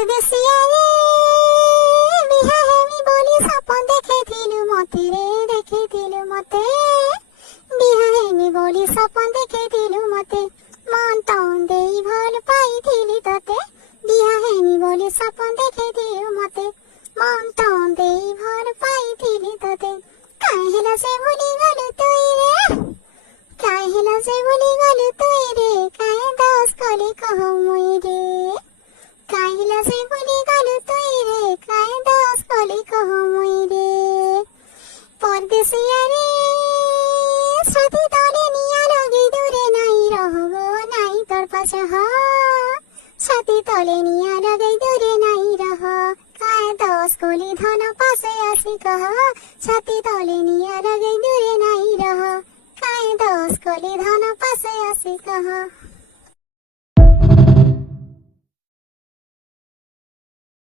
পরদেশিয়া রে বিহা হেমি বলি সপন দেখেছিলু মতে রে, দেখেছিলু মতে বিহা হেমি বলি সপন দেখেছিলু মতে, মন তন দেই ভাল পাইছিলি তোতে, বিহা হেমি বলি সপন দেখেছিলু মতে, মন তন দেই ভাল পাইছিলি তোতে। কাই হেলা সে ভুলি গলু তুই রে, কাই হেলা সে ভুলি গলু তুই রে, কাই দোষ কলি কহ মুই রে, কাই হেলা সে ভুলি গলু তুই রে, কাই দোষ কলি কহ মুই রে। পরদেশিয়া রে সাথী তলে নিয়া লগি দূরে নাই রহব নাই তোর পাশে হ, সাথী তলে নিয়া লগি দূরে নাই রহ, কাই দোষ কলি ধন পাশে আসি কহ, সাথী তলে নিয়া লগি দূরে নাই রহ, কাই দোষ কলি ধন পাশে আসি কহ।